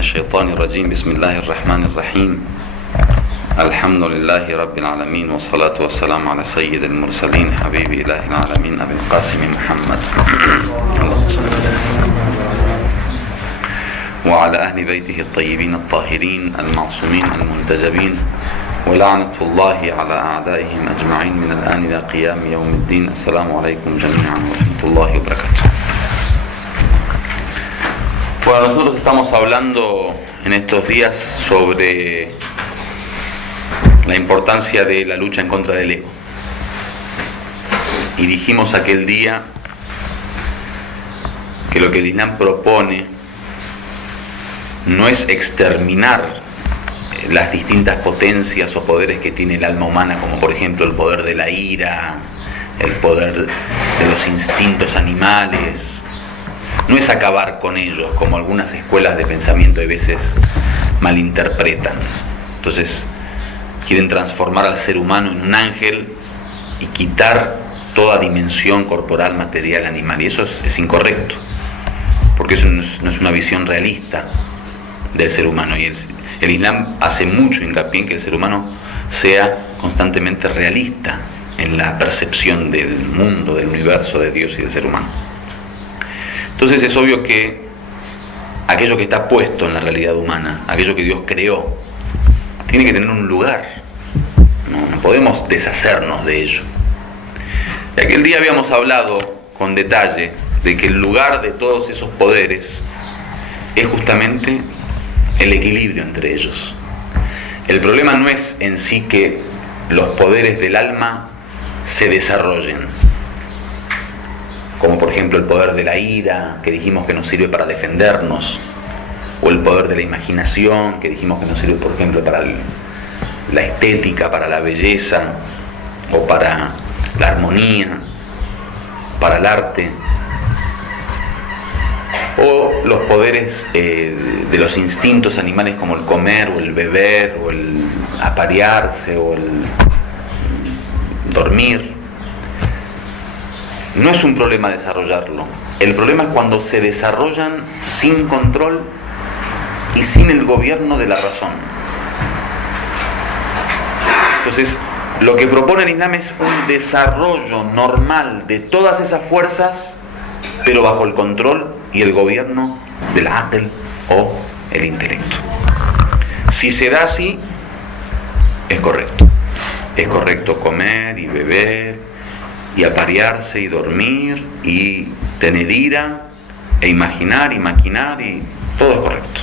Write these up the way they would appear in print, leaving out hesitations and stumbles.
الشيطان الرجيم بسم الله الرحمن الرحيم الحمد لله رب العالمين والصلاة والسلام على سيد المرسلين حبيب إله العالمين أبي القاسم محمد وعلى أهل بيته الطيبين الطاهرين المعصومين المنتجبين ولعنة الله على أعدائهم أجمعين من الآن إلى قيام يوم الدين. السلام عليكم جميعا ورحمة الله وبركاته. Bueno, nosotros estamos hablando en estos días sobre la importancia de la lucha en contra del ego. Y dijimos aquel día que lo que el Islam propone no es exterminar las distintas potencias o poderes que tiene el alma humana, como por ejemplo el poder de la ira, el poder de los instintos animales. No es acabar con ellos, como algunas escuelas de pensamiento a veces malinterpretan. Entonces quieren transformar al ser humano en un ángel y quitar toda dimensión corporal, material, animal. Y eso es incorrecto, porque eso no es una visión realista del ser humano. Y el Islam hace mucho hincapié en que el ser humano sea constantemente realista en la percepción del mundo, del universo, de Dios y del ser humano. Entonces es obvio que aquello que está puesto en la realidad humana, aquello que Dios creó, tiene que tener un lugar. No podemos deshacernos de ello. Y aquel día habíamos hablado con detalle de que el lugar de todos esos poderes es justamente el equilibrio entre ellos. El problema no es en sí que los poderes del alma se desarrollen, como por ejemplo el poder de la ira, que dijimos que nos sirve para defendernos, o el poder de la imaginación, que dijimos que nos sirve por ejemplo para la estética, para la belleza, o para la armonía, para el arte, o los poderes de los instintos animales como el comer, o el beber, o el aparearse, o el dormir. No es un problema desarrollarlo. El problema es cuando se desarrollan sin control y sin el gobierno de la razón. Entonces, lo que propone el Islam es un desarrollo normal de todas esas fuerzas, pero bajo el control y el gobierno del aql o el intelecto. Si se da así, es correcto. Es correcto comer y beber y aparearse y dormir y tener ira e imaginar y maquinar, y todo es correcto.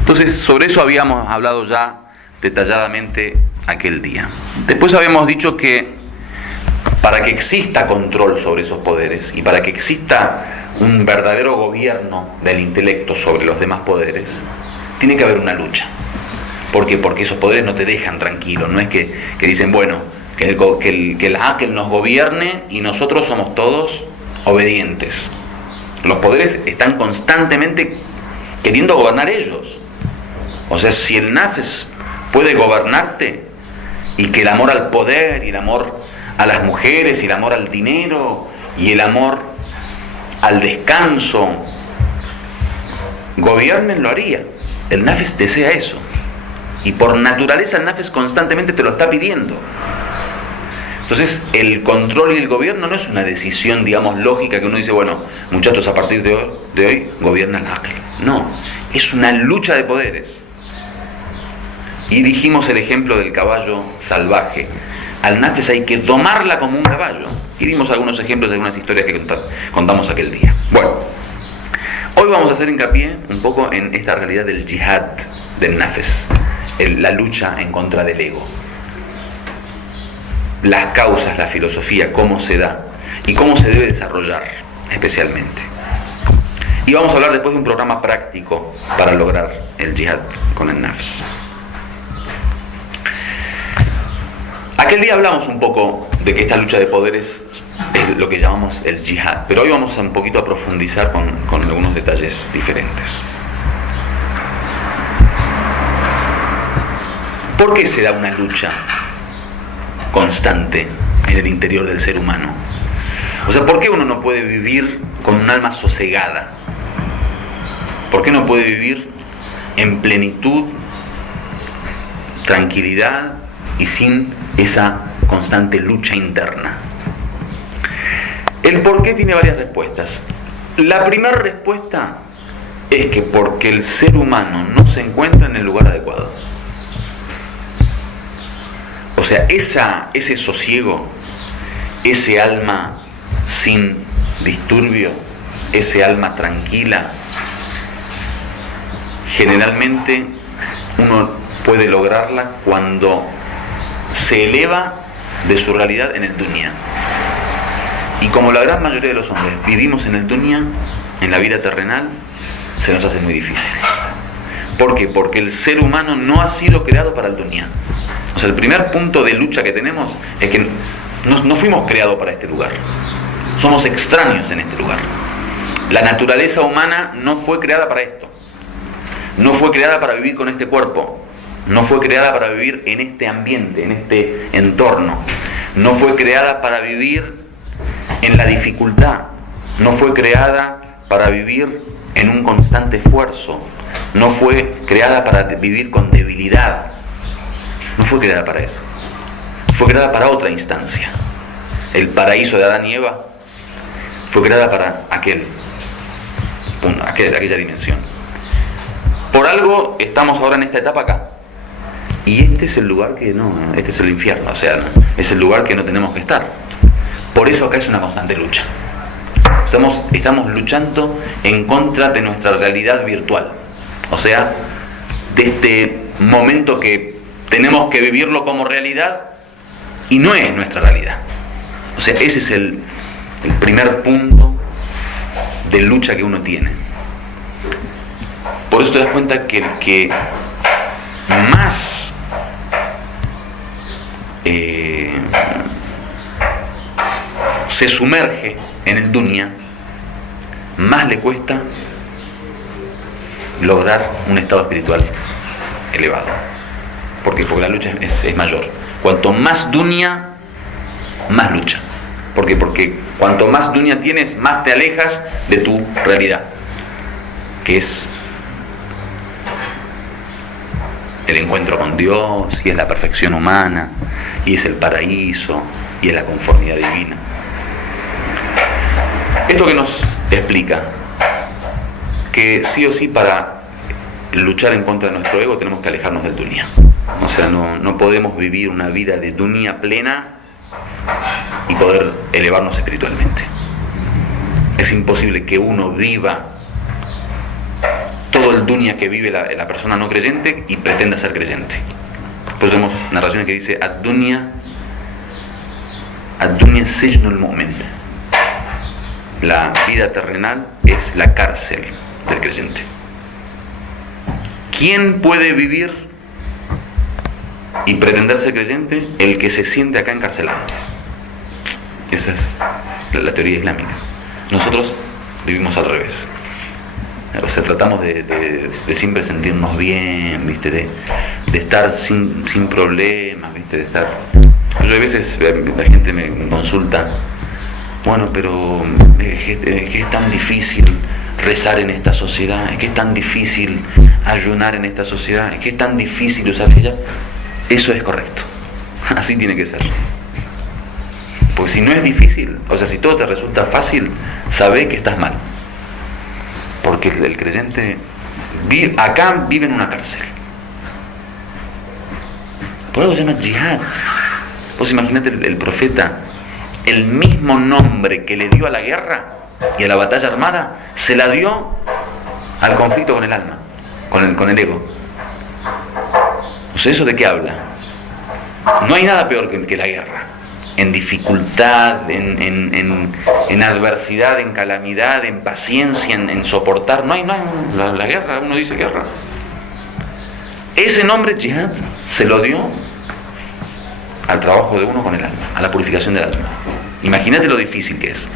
Entonces, sobre eso habíamos hablado ya detalladamente aquel día. Después habíamos dicho que para que exista control sobre esos poderes y para que exista un verdadero gobierno del intelecto sobre los demás poderes, tiene que haber una lucha. ¿Por qué? Porque esos poderes no te dejan tranquilo. No es que dicen, bueno, que el aql nos gobierne y nosotros somos todos obedientes. Los poderes están constantemente queriendo gobernar ellos. O sea, si el nafs puede gobernarte, y que el amor al poder y el amor a las mujeres y el amor al dinero y el amor al descanso gobiernen, lo haría. El nafs desea eso, y por naturaleza el nafs constantemente te lo está pidiendo. Entonces el control y el gobierno no es una decisión, digamos, lógica, que uno dice, bueno, muchachos, a partir de hoy gobierna el aql. No, es una lucha de poderes. Y dijimos el ejemplo del caballo salvaje. Al nafs hay que domarla como un caballo. Y dimos algunos ejemplos de algunas historias que contamos aquel día. Bueno, hoy vamos a hacer hincapié un poco en esta realidad del jihad del nafs, la lucha en contra del ego. Las causas, la filosofía, cómo se da y cómo se debe desarrollar especialmente. Y vamos a hablar después de un programa práctico para lograr el jihad con el nafs. Aquel día hablamos un poco de que esta lucha de poderes es lo que llamamos el jihad, pero hoy vamos un poquito a profundizar con algunos detalles diferentes. ¿Por qué se da una lucha constante en el interior del ser humano? O sea, ¿por qué uno no puede vivir con un alma sosegada? ¿Por qué no puede vivir en plenitud, tranquilidad y sin esa constante lucha interna. El por qué tiene varias respuestas. La primera respuesta es que porque el ser humano no se encuentra en el lugar adecuado. O sea, ese sosiego, ese alma sin disturbio, ese alma tranquila, generalmente uno puede lograrla cuando se eleva de su realidad en el dunya. Y como la gran mayoría de los hombres vivimos en el dunya, en la vida terrenal, se nos hace muy difícil. ¿Por qué? Porque el ser humano no ha sido creado para el dunya. O sea, el primer punto de lucha que tenemos es que no fuimos creados para este lugar. Somos extraños en este lugar. La naturaleza humana no fue creada para esto. No fue creada para vivir con este cuerpo. No fue creada para vivir en este ambiente, en este entorno. No fue creada para vivir en la dificultad. No fue creada para vivir en un constante esfuerzo. No fue creada para vivir con debilidad. No fue creada para eso. Fue creada para otra instancia. El paraíso de Adán y Eva fue creada para aquella dimensión. Por algo estamos ahora en esta etapa acá. Y este es el lugar que este es el infierno, o sea, es el lugar que no tenemos que estar. Por eso acá es una constante lucha. Estamos luchando en contra de nuestra realidad virtual. O sea, de este momento que tenemos que vivirlo como realidad y no es nuestra realidad. O sea, ese es el primer punto de lucha que uno tiene. Por eso te das cuenta que el que más se sumerge en el dunya, más le cuesta lograr un estado espiritual elevado. ¿Por qué? Porque la lucha es mayor. Cuanto más dunya, más lucha. ¿Por qué? Porque cuanto más dunya tienes, más te alejas de tu realidad, que es el encuentro con Dios, y es la perfección humana, y es el paraíso, y es la conformidad divina. Esto que nos explica que sí o sí para luchar en contra de nuestro ego tenemos que alejarnos del dunya. O sea, no podemos vivir una vida de dunya plena y poder elevarnos espiritualmente. Es imposible que uno viva todo el dunya que vive la persona no creyente y pretenda ser creyente. Pues tenemos narraciones que dice ad-dunya sijnul mu'min. La vida terrenal es la cárcel del creyente. ¿Quién puede vivir y pretender ser creyente? El que se siente acá encarcelado. Esa es la teoría islámica. Nosotros vivimos al revés. O sea, tratamos de siempre sentirnos bien, ¿viste? De estar sin problemas, ¿viste? De estar... Yo a veces la gente me consulta, bueno, pero es que es tan difícil rezar en esta sociedad, es que es tan difícil ayunar en esta sociedad, es que es tan difícil usar ella. Eso es correcto. Así tiene que ser. Porque si no es difícil, o sea, si todo te resulta fácil, sabé que estás mal. Porque el creyente acá vive en una cárcel. Por algo se llama jihad. Vos imaginate el profeta, el mismo nombre que le dio a la guerra y a la batalla armada, se la dio al conflicto con el alma, con el ego. O sea, ¿eso de qué habla? No hay nada peor que la guerra. En dificultad, en adversidad, en calamidad, en paciencia, en soportar. No hay la guerra, uno dice guerra. Ese nombre, jihad, se lo dio al trabajo de uno con el alma, a la purificación del alma. Imagínate lo difícil que es.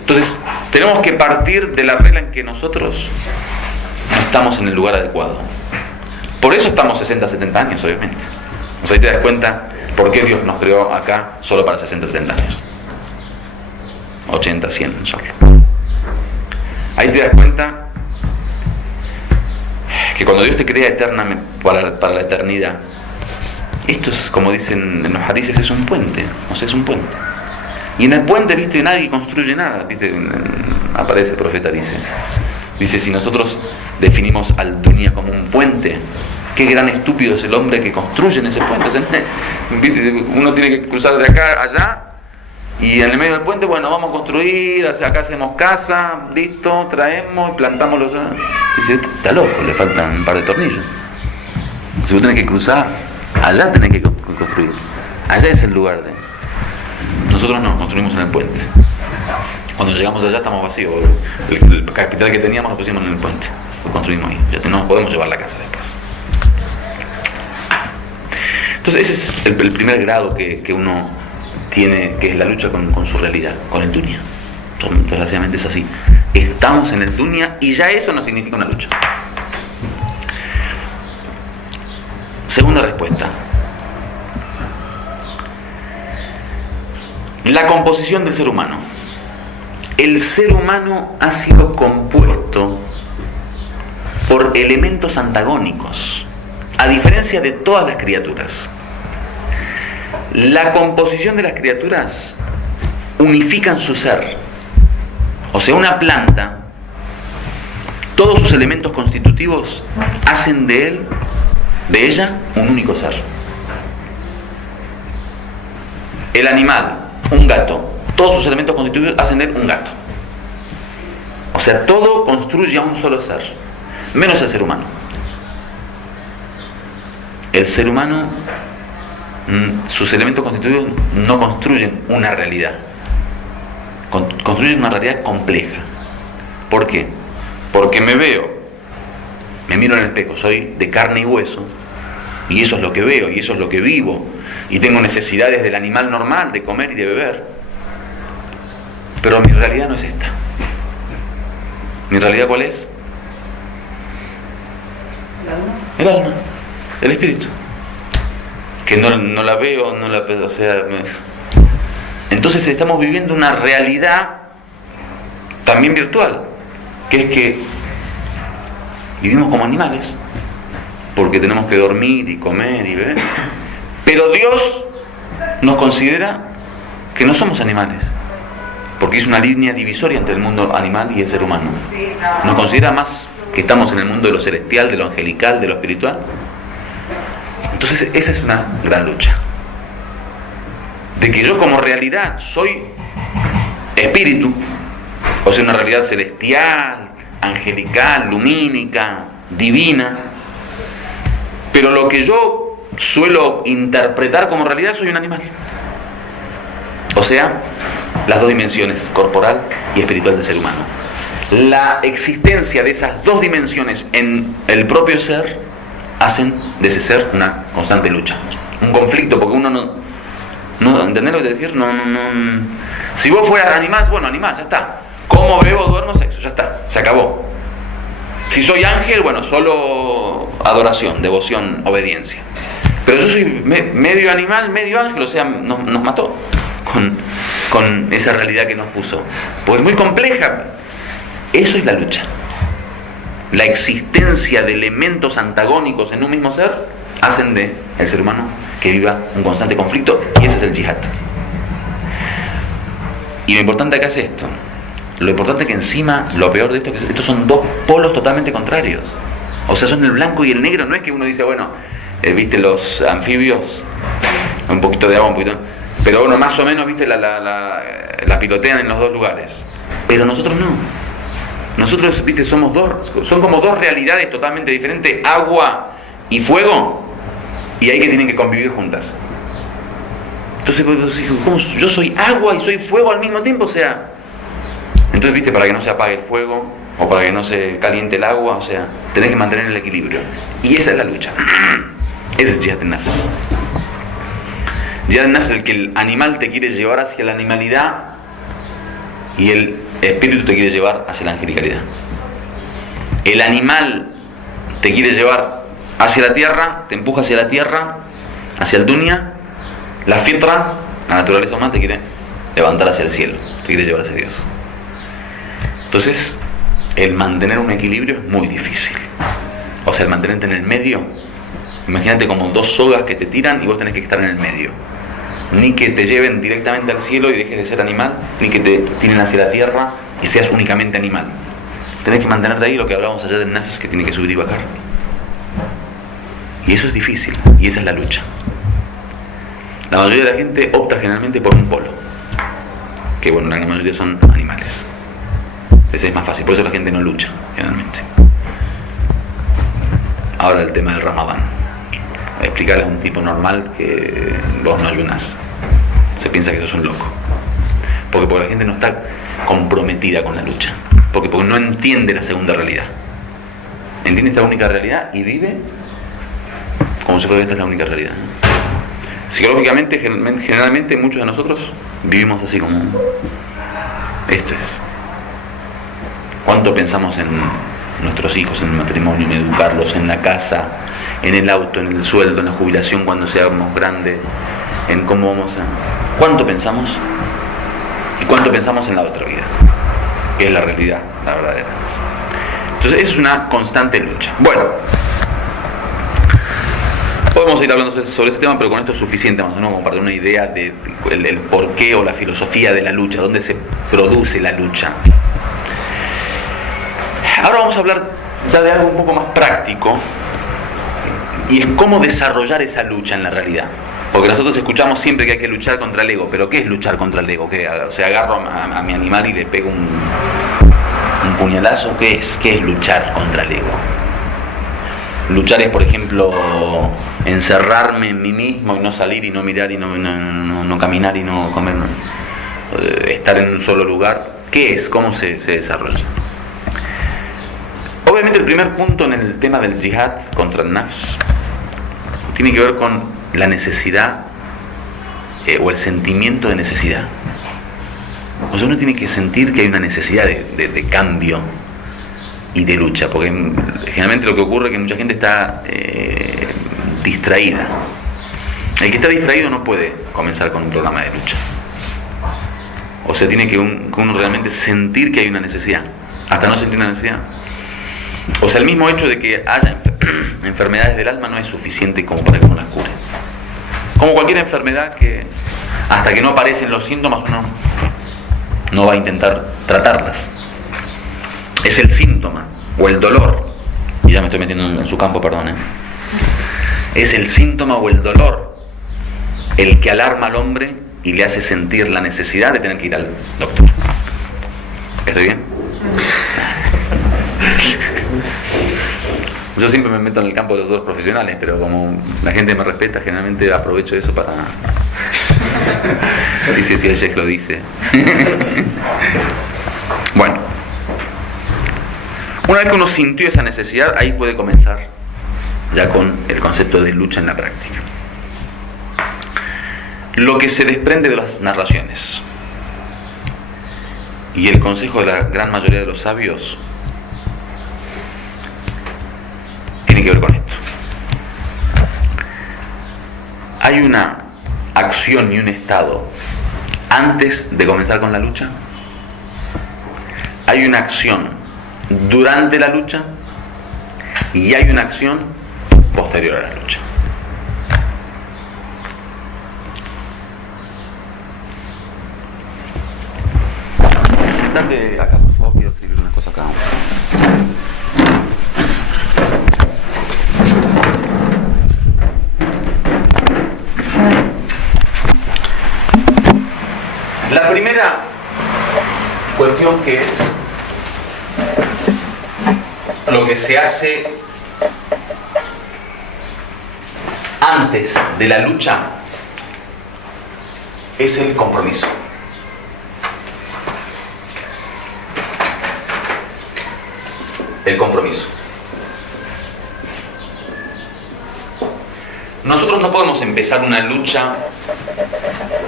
Entonces, tenemos que partir de la regla en que nosotros no estamos en el lugar adecuado. Por eso estamos 60, 70 años, obviamente. O sea, ahí te das cuenta por qué Dios nos creó acá solo para 60, 70 años. 80, 100 solo. Ahí te das cuenta que cuando Dios te crea eternamente para la eternidad, esto es, como dicen en los hadices, es un puente, o sea, es un puente. Y en el puente, viste, nadie construye nada, viste, aparece el profeta, dice, si nosotros definimos al dunya como un puente, qué gran estúpido es el hombre que construye en ese puente. O sea, uno tiene que cruzar de acá a allá, y en el medio del puente, bueno, vamos a construir, acá hacemos casa, listo, traemos, plantamos los... Dice, está loco, le faltan un par de tornillos. Si vos tenés que cruzar, allá tenés que construir. Allá es el lugar de... Nosotros no, construimos en el puente. Cuando llegamos allá estamos vacíos. El capital que teníamos lo pusimos en el puente. Lo construimos ahí. Ya no podemos llevar la casa después. Entonces ese es el primer grado que uno tiene, que es la lucha con su realidad, con el dunya. Desgraciadamente es así. Estamos en el dunya y ya eso no significa una lucha. Segunda respuesta. La composición del ser humano. El ser humano ha sido compuesto por elementos antagónicos, a diferencia de todas las criaturas. La composición de las criaturas unifican su ser. O sea, una planta, todos sus elementos constitutivos hacen de ella, un único ser. El animal, un gato, todos sus elementos constitutivos hacen de él un gato. O sea, todo construye a un solo ser, menos el ser humano. El ser humano, sus elementos constitutivos no construyen una realidad, construyen una realidad compleja. ¿Por qué? Porque me miro en el espejo, soy de carne y hueso, y eso es lo que veo, y eso es lo que vivo, y tengo necesidades del animal normal, de comer y de beber. Pero mi realidad no es esta. ¿Mi realidad cuál es? El alma, el espíritu. Que no la veo, o sea... Entonces estamos viviendo una realidad también virtual, que es que vivimos como animales, porque tenemos que dormir y comer y beber. Pero Dios nos considera que no somos animales, porque hizo una línea divisoria entre el mundo animal y el ser humano. Nos considera más que estamos en el mundo de lo celestial, de lo angelical, de lo espiritual. Entonces esa es una gran lucha, de que yo como realidad soy espíritu, o sea, una realidad celestial, angelical, lumínica, divina, pero lo que yo suelo interpretar como realidad soy un animal. O sea, las dos dimensiones, corporal y espiritual del ser humano. La existencia de esas dos dimensiones en el propio ser hacen de ese ser una constante lucha, un conflicto, porque uno no ¿entendés lo que te decir? No. Si vos fueras animal, bueno, animal, ya está. Como, bebo, duermo, sexo, ya está, se acabó. Si soy ángel, bueno, solo adoración, devoción, obediencia. Pero yo soy medio animal, medio ángel, o sea, nos mató con esa realidad que nos puso. Porque es muy compleja. Eso es la lucha. La existencia de elementos antagónicos en un mismo ser hacen de el ser humano que viva un constante conflicto, y ese es el yihad. Y lo importante acá es esto. Lo importante es que encima, lo peor de esto es que estos son dos polos totalmente contrarios. O sea, son el blanco y el negro. No es que uno dice, bueno, viste los anfibios, un poquito de agua, un poquito, pero bueno, más o menos, viste, la pilotean en los dos lugares. Pero nosotros no. Nosotros, viste, son como dos realidades totalmente diferentes, agua y fuego, y ahí que tienen que convivir juntas. Entonces, ¿cómo? Yo soy agua y soy fuego al mismo tiempo, o sea... Entonces, viste, para que no se apague el fuego, o para que no se caliente el agua, o sea, tenés que mantener el equilibrio. Y esa es la lucha. Ese es Jihad an-Nafs. Jihad an-Nafs es el que el animal te quiere llevar hacia la animalidad y el espíritu te quiere llevar hacia la angelicalidad. El animal te quiere llevar hacia la tierra, te empuja hacia la tierra, hacia el dunya. La fitra, la naturaleza humana, te quiere levantar hacia el cielo, te quiere llevar hacia Dios. Entonces, el mantener un equilibrio es muy difícil. O sea, el mantenerte en el medio. Imagínate como dos sogas que te tiran y vos tenés que estar en el medio. Ni que te lleven directamente al cielo y dejes de ser animal, ni que te tiren hacia la tierra y seas únicamente animal. Tenés que mantenerte ahí, lo que hablábamos ayer del nafs, que tiene que subir y bajar. Y eso es difícil, y esa es la lucha. La mayoría de la gente opta generalmente por un polo, que bueno, la mayoría son animales. Ese es más fácil, por eso la gente no lucha, generalmente. Ahora el tema del Ramadán. Explicarle a un tipo normal que vos no ayunas. Se piensa que sos un loco. Porque la gente no está comprometida con la lucha. Porque no entiende la segunda realidad. Entiende esta única realidad y vive como si fuera esta es la única realidad. Psicológicamente, generalmente muchos de nosotros vivimos así como esto es. ¿Cuánto pensamos en nuestros hijos, en el matrimonio, en educarlos, en la casa, en el auto, en el sueldo, en la jubilación cuando seamos grandes, en cómo vamos a... ¿Cuánto pensamos? ¿Y cuánto pensamos en la otra vida? Que es la realidad, la verdadera. Entonces, es una constante lucha. Bueno, podemos ir hablando sobre ese tema, pero con esto es suficiente más o menos como para dar una idea del porqué o la filosofía de la lucha, dónde se produce la lucha. Ahora vamos a hablar ya de algo un poco más práctico, y es cómo desarrollar esa lucha en la realidad. Porque nosotros escuchamos siempre que hay que luchar contra el ego, pero ¿qué es luchar contra el ego? O sea, agarro a mi animal y le pego un puñalazo. ¿Qué es luchar contra el ego? Luchar es, por ejemplo, encerrarme en mí mismo y no salir y no mirar y no caminar y no comer, estar en un solo lugar. ¿Qué es? ¿Cómo se desarrolla? Obviamente el primer punto en el tema del jihad contra el nafs tiene que ver con la necesidad o el sentimiento de necesidad. O sea, uno tiene que sentir que hay una necesidad de cambio y de lucha, porque generalmente lo que ocurre es que mucha gente está distraída. El que está distraído no puede comenzar con un programa de lucha. O sea, tiene que uno realmente sentir que hay una necesidad. Hasta no sentir una necesidad. O sea, el mismo hecho de que haya enfermedades del alma no es suficiente como para que uno las cure. Como cualquier enfermedad que hasta que no aparecen los síntomas uno no va a intentar tratarlas. Es el síntoma o el dolor, y ya me estoy metiendo en su campo, perdón, es el síntoma o el dolor el que alarma al hombre y le hace sentir la necesidad de tener que ir al doctor. ¿Estoy bien? Yo siempre me meto en el campo de los dos profesionales, pero como la gente me respeta, generalmente aprovecho eso para... Dice si el Sheikh lo dice. Bueno, una vez que uno sintió esa necesidad, ahí puede comenzar ya con el concepto de lucha en la práctica. Lo que se desprende de las narraciones y el consejo de la gran mayoría de los sabios tiene que ver con esto. Hay una acción y un estado antes de comenzar con la lucha. Hay una acción durante la lucha y hay una acción posterior a la lucha. Sentate acá, por favor, quiero escribir una cosa acá. La primera cuestión que es lo que se hace antes de la lucha es el compromiso. El compromiso. Nosotros no podemos empezar una lucha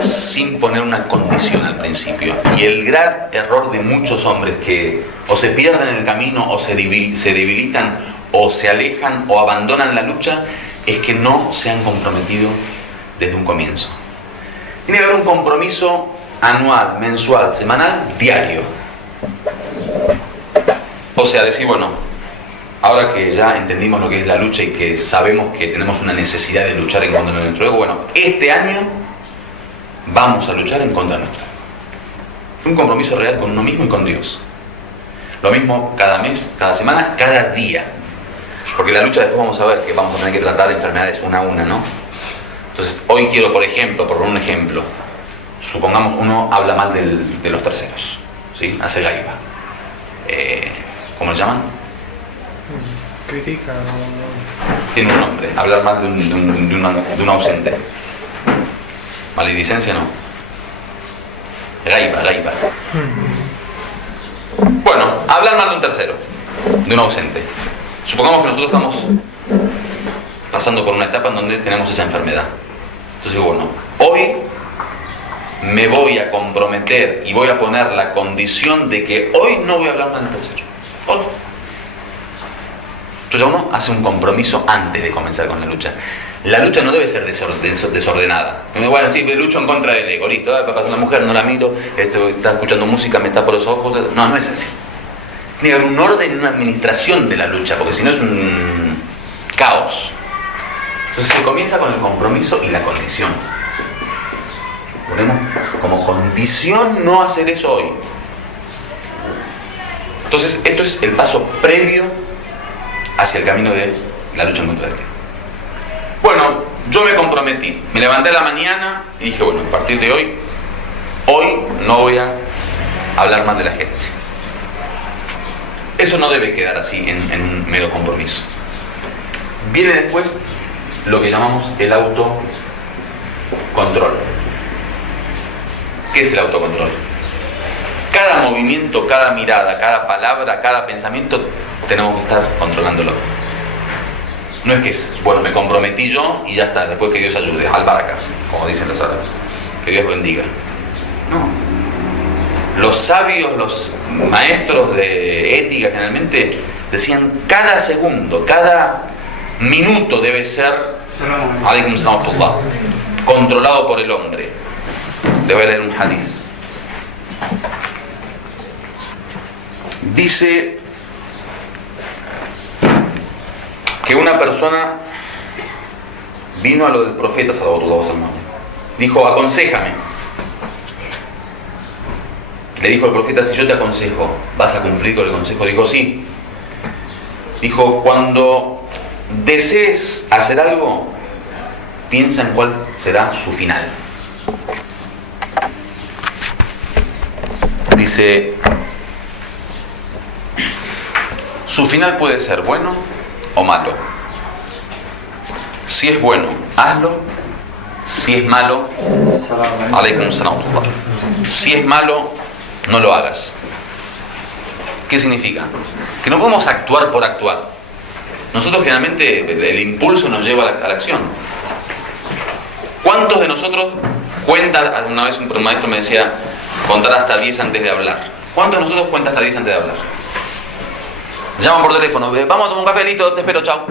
sin poner una condición al principio. Y el gran error de muchos hombres que o se pierden en el camino o se debilitan o se alejan o abandonan la lucha es que no se han comprometido desde un comienzo. Tiene que haber un compromiso anual, mensual, semanal, diario. O sea, decir, bueno, ahora que ya entendimos lo que es la lucha y que sabemos que tenemos una necesidad de luchar en contra de nuestro ego, bueno, este año vamos a luchar en contra de nuestro ego. Un compromiso real con uno mismo y con Dios. Lo mismo cada mes, cada semana, cada día. Porque la lucha después vamos a ver que vamos a tener que tratar enfermedades una a una, ¿no? Entonces, hoy quiero, por ejemplo, por un ejemplo, supongamos uno habla mal de los terceros, ¿sí? Hace gaiba. ¿Cómo le llaman? Critica. Tiene un nombre, hablar mal de un ausente. Maledicencia no. Gaiba. Bueno, hablar mal de un tercero, de un ausente. Supongamos que nosotros estamos pasando por una etapa en donde tenemos esa enfermedad. Entonces, bueno, hoy me voy a comprometer y voy a poner la condición de que hoy no voy a hablar mal del tercero. Hoy. Entonces uno hace un compromiso antes de comenzar con la lucha. La lucha no debe ser desordenada. Bueno, sí, lucho en contra del ego, listo, pasa una mujer, no la miro, está escuchando música, me tapo los ojos. No es así. Tiene que haber un orden y una administración de la lucha, porque si no es un caos. Entonces se comienza con el compromiso y la condición. Ponemos como condición no hacer eso hoy. Entonces esto es el paso previo hacia el camino de la lucha en contra del ego. Bueno, yo me comprometí, me levanté a la mañana y dije, bueno, a partir de hoy no voy a hablar más de la gente. Eso no debe quedar así en un mero compromiso. Viene después lo que llamamos el autocontrol. ¿Qué es el autocontrol? Cada movimiento, cada mirada, cada palabra, cada pensamiento, tenemos que estar controlándolo. No es que bueno, me comprometí yo y ya está, después que Dios ayude, al baraka, como dicen los árabes, que Dios bendiga. No. Los sabios, los maestros de ética generalmente decían cada segundo, cada minuto debe ser alaikum salam controlado por el hombre. Le voy a leer un hadith. Dice que una persona vino a lo del profeta sallallahu alaihi wasallam. Dijo, aconséjame. Le dijo el profeta, si yo te aconsejo, ¿vas a cumplir con el consejo? Dijo, sí. Dijo, cuando desees hacer algo, piensa en cuál será su final. Dice, su final puede ser bueno o malo. Si es bueno, hazlo. Si es malo, alaikum salam. Si es malo, no lo hagas. ¿Qué significa? Que no podemos actuar por actuar. Nosotros generalmente el impulso nos lleva a la acción. ¿Cuántos de nosotros cuentan? Una vez un maestro me decía contar hasta 10 antes de hablar. ¿Cuántos de nosotros cuentan hasta 10 antes de hablar? Llaman por teléfono, vamos a tomar un café, listo, te espero, chao.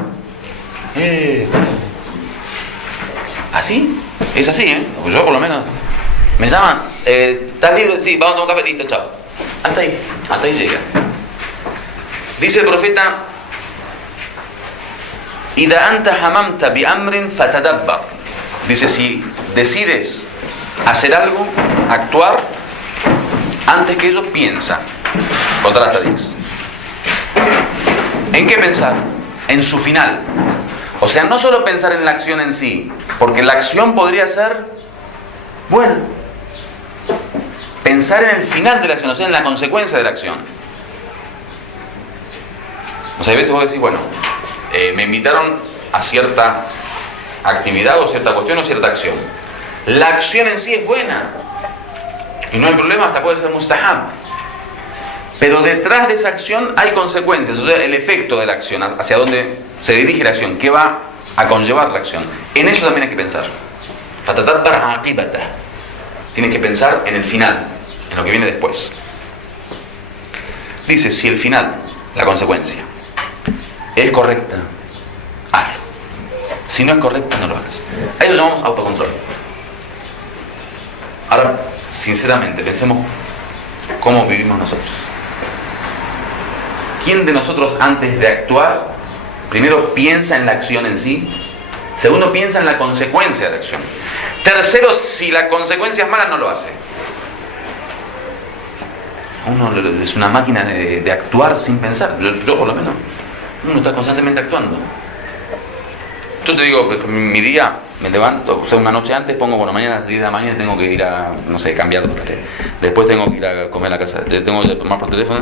¿Así? Es así, ¿eh? Yo por lo menos. Me llaman, ¿estás libre? Sí, vamos a tomar un café, listo, chao. Hasta ahí llega. Dice el profeta, Ida anta hamamta bi amrin fatadabbar. Dice, si decides hacer algo, actuar, antes que ello piensa. Contar hasta 10. ¿En qué pensar? En su final. O sea, no solo pensar en la acción en sí, porque la acción podría ser buena. Pensar en el final de la acción, o sea, en la consecuencia de la acción. O sea, hay veces vos decís, bueno, me invitaron a cierta actividad o cierta cuestión o cierta acción. La acción en sí es buena y no hay problema, hasta puede ser mustahab. Pero detrás de esa acción hay consecuencias, o sea, el efecto de la acción, hacia dónde se dirige la acción, qué va a conllevar la acción. En eso también hay que pensar. Tienes que pensar en el final, en lo que viene después. Dice, si el final, la consecuencia, es correcta, hazlo. Si no es correcta, no lo hagas. A eso llamamos autocontrol. Ahora, sinceramente, pensemos cómo vivimos nosotros. ¿quién de nosotros antes de actuar, primero piensa en la acción en sí? Segundo, piensa en la consecuencia de la acción. Tercero, si la consecuencia es mala, no lo hace. Uno es una máquina de actuar sin pensar. Yo por lo menos, uno está constantemente actuando. Yo te digo, mi día, me levanto, o sea, una noche antes pongo, bueno, mañana a las 10 de la mañana tengo que ir a, no sé, cambiar dólares. Después tengo que ir a comer a la casa, tengo que tomar por teléfono.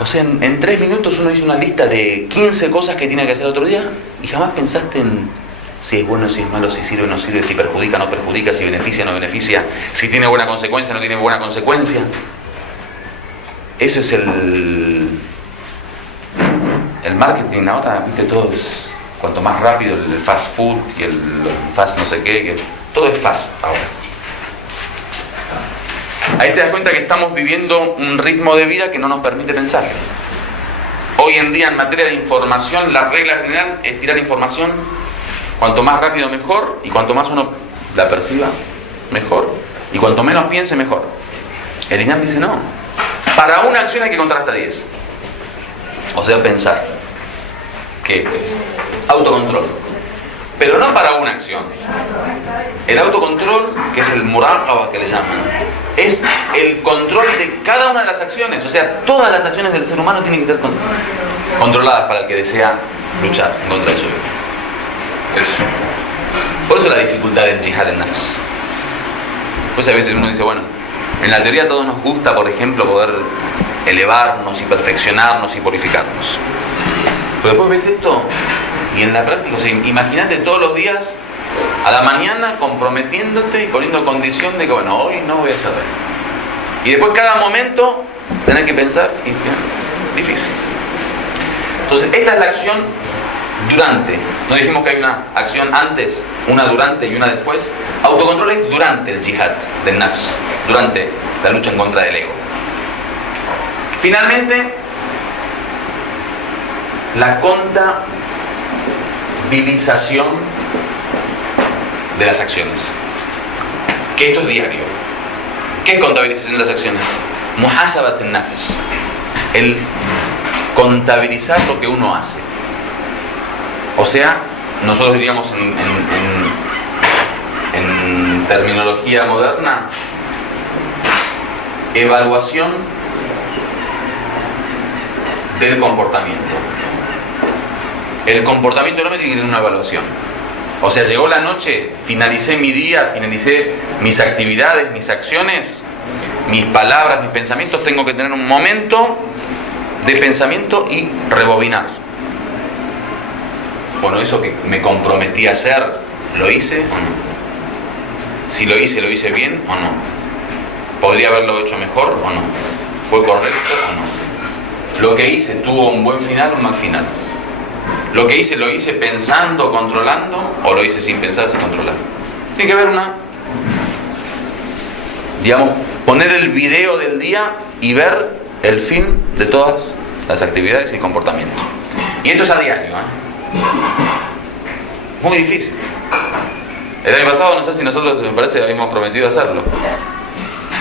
O sea, en 3 minutos uno hizo una lista de 15 cosas que tiene que hacer otro día y jamás pensaste en si es bueno, si es malo, si sirve o no sirve, si perjudica o no perjudica, si beneficia o no beneficia, si tiene buena consecuencia o no tiene buena consecuencia. Eso es el marketing ahora, viste, todo es, cuanto más rápido el fast food y el fast no sé qué, todo es fast ahora. Ahí te das cuenta que estamos viviendo un ritmo de vida que no nos permite pensar. Hoy en día, en materia de información, la regla general es tirar información cuanto más rápido mejor, y cuanto más uno la perciba mejor, y cuanto menos piense mejor. El INAM dice no, para una acción hay que contar hasta 10. O sea, pensar. ¿Qué es? Autocontrol. Pero no para una acción. El autocontrol, que es el muraqaba que le llaman, es el control de cada una de las acciones. O sea, todas las acciones del ser humano tienen que estar controladas para el que desea luchar en contra de eso. Por eso la dificultad del jihad en nafs. Pues a veces uno dice, bueno, en la teoría a todos nos gusta, por ejemplo, poder elevarnos y perfeccionarnos y purificarnos. Pero después ves esto y en la práctica, o sea, imagínate todos los días a la mañana comprometiéndote y poniendo condición de que, bueno, hoy no voy a hacer daño. Y después cada momento tenés que pensar y difícil. Entonces, esta es la acción durante. No dijimos que hay una acción antes, una durante y una después. Autocontrol es durante el jihad del nafs, durante la lucha en contra del ego. Finalmente, la contabilización de las acciones. Que esto es diario. ¿Qué es contabilización de las acciones? Muhasabat al-nafs. El contabilizar lo que uno hace. O sea, nosotros diríamos en terminología moderna, evaluación del comportamiento. El comportamiento no me tiene que tener una evaluación. O sea, llegó la noche, finalicé mi día, finalicé mis actividades, mis acciones, mis palabras, mis pensamientos. Tengo que tener un momento de pensamiento y rebobinar. Bueno, eso que me comprometí a hacer, ¿lo hice o no? Si lo hice bien o no. ¿Podría haberlo hecho mejor o no? ¿Fue correcto o no? Lo que hice tuvo un buen final o un mal final. Lo que hice, ¿lo hice pensando, controlando, o lo hice sin pensar, sin controlar? Tiene que haber digamos, poner el video del día y ver el fin de todas las actividades y comportamientos. Y esto es a diario, muy difícil. El año pasado, no sé si nosotros, me parece, habíamos prometido hacerlo.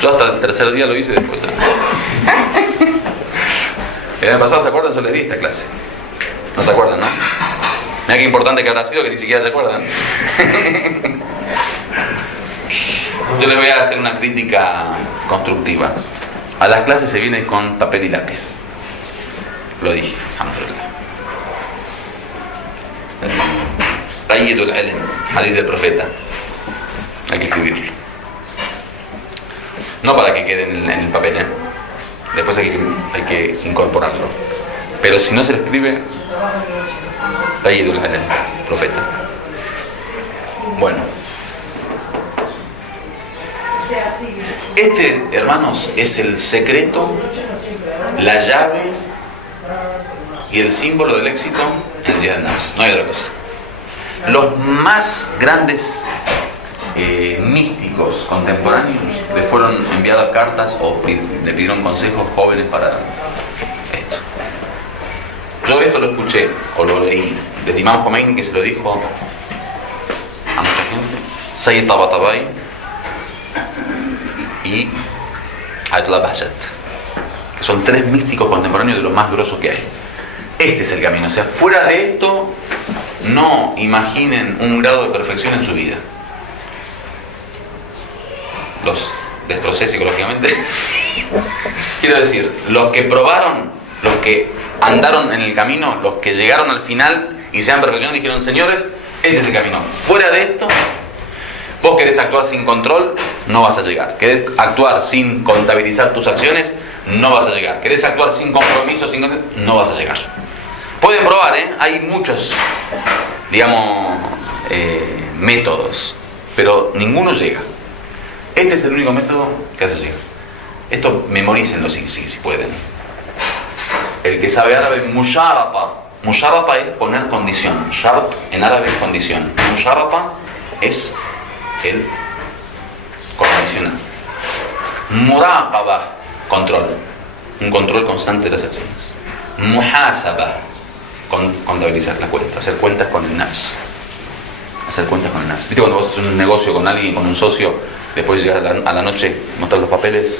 Yo hasta el tercer día lo hice después. El año pasado, ¿se acuerdan? Yo les di esta clase. ¿No se acuerdan, no? Mira qué importante que habrá sido que ni siquiera se acuerdan. Yo les voy a hacer una crítica constructiva. A las clases se viene con papel y lápiz. Lo dije, alhamdulillah. Qayyidul ilm, hadith del profeta. Hay que escribirlo. No para que quede en el papel, después hay que incorporarlo. Pero si no se le escribe, Qayyidul ilm, profeta. Bueno. Este, hermanos, es el secreto, la llave y el símbolo del éxito en Jihad Nafs. No hay otra cosa. Los más grandes místicos contemporáneos le fueron enviadas cartas o le pidieron consejos jóvenes para esto. Yo esto lo escuché o lo leí de Imam Khomeini, que se lo dijo a mucha gente, Sayyid Tabatabai y Ayatollah Bahjat, que Son 3 místicos contemporáneos de los más grosos que hay. Este es el camino. O sea, fuera de esto, no imaginen un grado de perfección en su vida. Los destrocé psicológicamente. Quiero decir, los que probaron, los que andaron en el camino, los que llegaron al final y se han perfeccionado, dijeron: señores, este es el camino. Fuera de esto, vos querés actuar sin control, no vas a llegar. Querés actuar sin contabilizar tus acciones, no vas a llegar. Querés actuar sin compromiso, no vas a llegar. Pueden probar, hay muchos, digamos, métodos, pero ninguno llega. Este es el único método que hace llegar. Esto memorícenlo si pueden. El que sabe árabe, musharapa. Musharapa es poner condición. Shart en árabe es condición. Musharapa es el condicional. Muraqaba, control. Un control constante de las acciones. Muhasaba, contabilizar la cuenta. Hacer cuentas con el nafs. Hacer cuentas con el nafs. ¿Viste cuando vos haces un negocio con alguien, con un socio, después llegas a la noche, mostrar los papeles,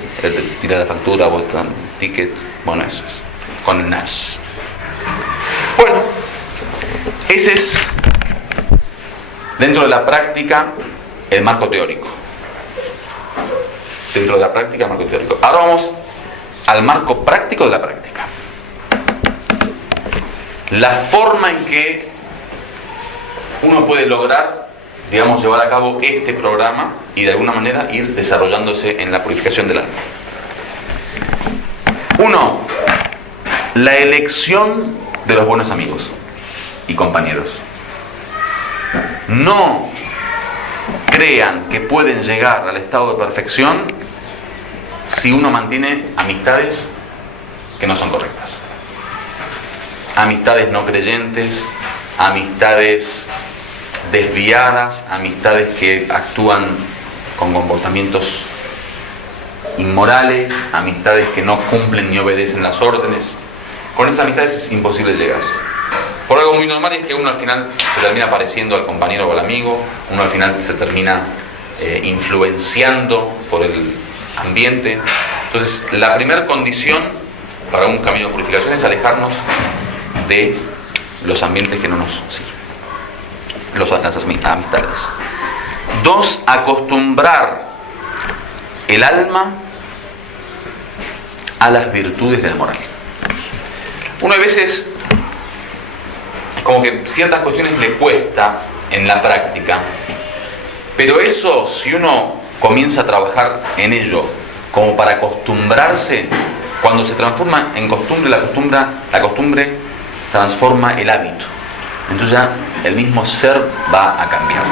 tirar la factura, vuestra ticket? Bueno, eso es con el nafs. Bueno, ese es, dentro de la práctica, el marco teórico. Dentro de la práctica, el marco teórico. Ahora vamos al marco práctico de la práctica. La forma en que uno puede lograr, digamos, llevar a cabo este programa y de alguna manera ir desarrollándose en la purificación del alma. 1. La elección de los buenos amigos y compañeros. No crean que pueden llegar al estado de perfección si uno mantiene amistades que no son correctas. Amistades no creyentes, amistades desviadas, amistades que actúan con comportamientos inmorales, amistades que no cumplen ni obedecen las órdenes. Con esas amistades es imposible llegar. Por algo muy normal es que uno al final se termina pareciendo al compañero o al amigo, uno al final se termina influenciando por el ambiente. Entonces, la primera condición para un camino de purificación es alejarnos de los ambientes que no nos sirven, las amistades. 2, acostumbrar el alma a las virtudes de la moral. Uno a veces, como que ciertas cuestiones le cuesta en la práctica, pero eso, si uno comienza a trabajar en ello como para acostumbrarse, cuando se transforma en costumbre, la costumbre transforma el hábito. Entonces ya el mismo ser va a cambiar.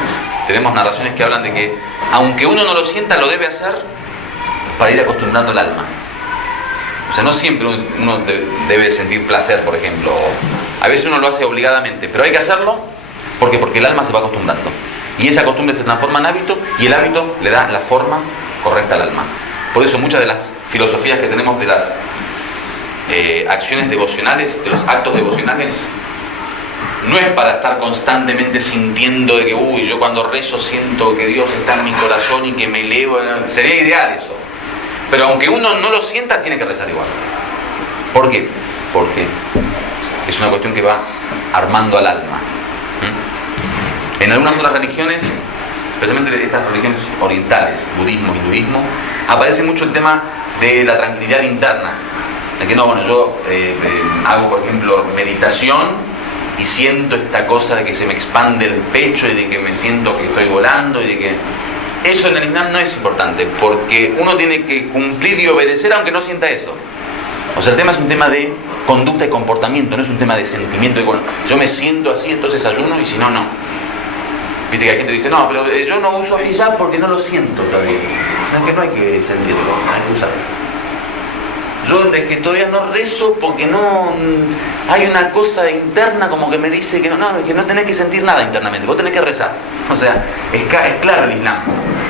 Tenemos narraciones que hablan de que aunque uno no lo sienta, lo debe hacer para ir acostumbrando el alma. O sea, no siempre uno debe sentir placer, por ejemplo. A veces uno lo hace obligadamente, pero hay que hacerlo porque el alma se va acostumbrando. Y esa costumbre se transforma en hábito y el hábito le da la forma correcta al alma. Por eso muchas de las filosofías que tenemos de las acciones devocionales, de los actos devocionales, no es para estar constantemente sintiendo de que yo cuando rezo siento que Dios está en mi corazón y que me elevo. Sería ideal eso. Pero aunque uno no lo sienta, tiene que rezar igual. ¿Por qué? Porque es una cuestión que va armando al alma. En algunas otras religiones, especialmente estas religiones orientales, budismo, hinduismo, aparece mucho el tema de la tranquilidad interna. De que yo hago, por ejemplo, meditación y siento esta cosa de que se me expande el pecho y de que me siento que estoy volando y de que... Eso en el Islam no es importante, porque uno tiene que cumplir y obedecer aunque no sienta eso. O sea, el tema es un tema de conducta y comportamiento, no es un tema de sentimiento de, yo me siento así, entonces ayuno, y si no, no. Viste que hay gente que dice, no, pero yo no uso hijab porque no lo siento todavía. No, es que no hay que sentirlo, hay que usarlo. Yo es que todavía no rezo porque no... Hay una cosa interna como que me dice que no, es que no tenés que sentir nada internamente, vos tenés que rezar. O sea, es claro el Islam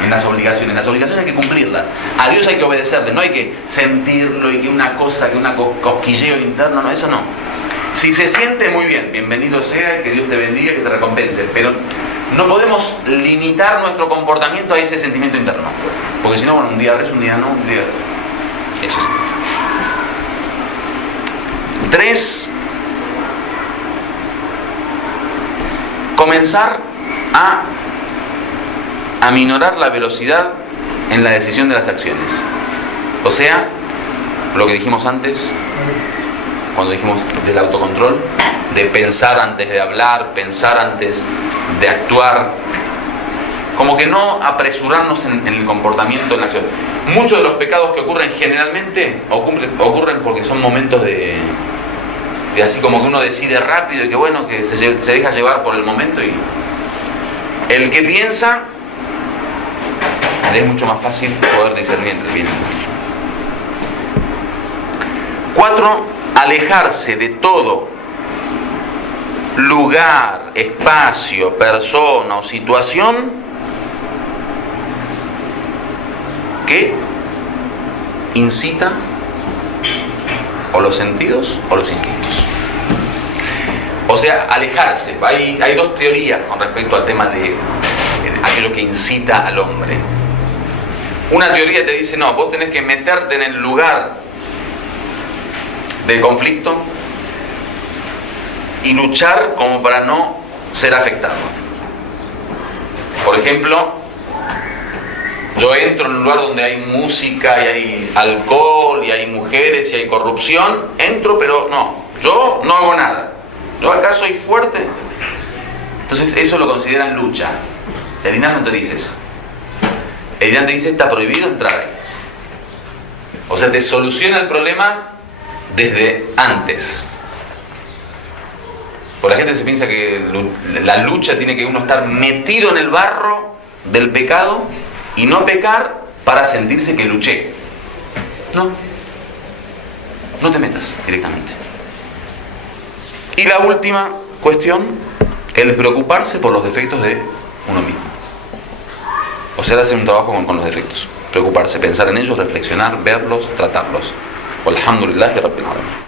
en las obligaciones. Las obligaciones hay que cumplirlas. A Dios hay que obedecerle, no hay que sentirlo y que una cosa, que una cosquilleo interno, no, eso no. Si se siente, muy bien, bienvenido sea, que Dios te bendiga, que te recompense, pero no podemos limitar nuestro comportamiento a ese sentimiento interno, porque si no, un día rezo, un día no, un día... Eso es importante. 3, comenzar a aminorar la velocidad en la decisión de las acciones. O sea, lo que dijimos antes, cuando dijimos del autocontrol, de pensar antes de hablar, pensar antes de actuar, como que no apresurarnos en el comportamiento, en la acción. Muchos de los pecados que ocurren generalmente ocurren porque son momentos de así como que uno decide rápido y que bueno, que se deja llevar por el momento, y el que piensa le es mucho más fácil poder discernir entre el bien y el mal. 4, alejarse de todo lugar, espacio, persona o situación que incita o los sentidos o los instintos. O sea, alejarse. Hay dos teorías con respecto al tema de aquello que incita al hombre. Una teoría te dice, no, vos tenés que meterte en el lugar del conflicto y luchar como para no ser afectado. Por ejemplo, yo entro en un lugar donde hay música y hay alcohol y hay mujeres y hay corrupción, entro, pero no, yo no hago nada. Yo acá soy fuerte. Entonces eso lo consideran lucha. El INAH no te dice eso. El INAH te dice, está prohibido entrar ahí. O sea, te soluciona el problema desde antes. Porque la gente se piensa que la lucha tiene que uno estar metido en el barro del pecado y no pecar para sentirse que luché. No te metas directamente. Y la última cuestión, el preocuparse por los defectos de uno mismo. O sea, hacer un trabajo con los defectos. Preocuparse, pensar en ellos, reflexionar, verlos, tratarlos. Walhamdulillahi Rabbil Alamin.